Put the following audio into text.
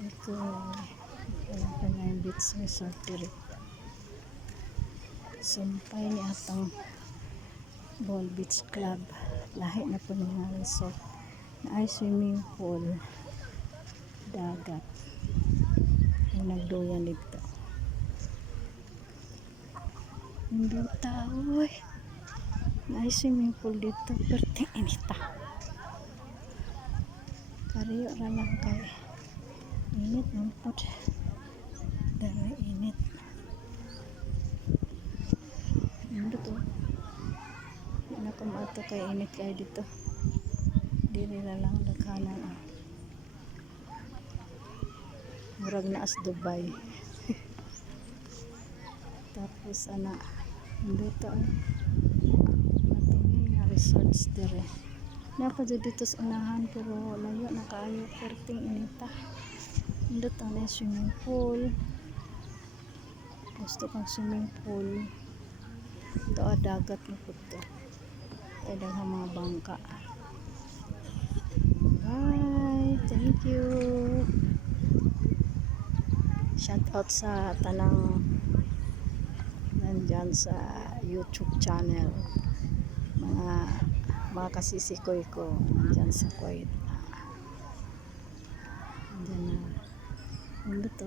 So, wala pa na yung beach resort diri. Sumpay ni atong Ball Beach Club. Lahi na po nga resort. Na ay swimming pool. Dagat. Yung nagduyan dito. Hindi tao eh. Na ay swimming pool dito. Perting inita. Kariyo ra lang kay pot. Dami init. Ano to? Hindi na kumato kay init kaya dito. Dili na lang daghanan ah. Murag na as Dubai. Tapos ana, dito ah. Matingin nga resorts dire. Napa dyan dito sa unahan pero layo na kaayo perting inita. Dito na yung swimming pool. Gusto kang swimming pool. Ito ah, dagat na po ito. Ay daghang mga bangka. Bye! Thank you! Shout out sa tanang nandyan sa YouTube channel. Mga mga kasisikoy ko nandyan sa Kuwait. 안 됐다.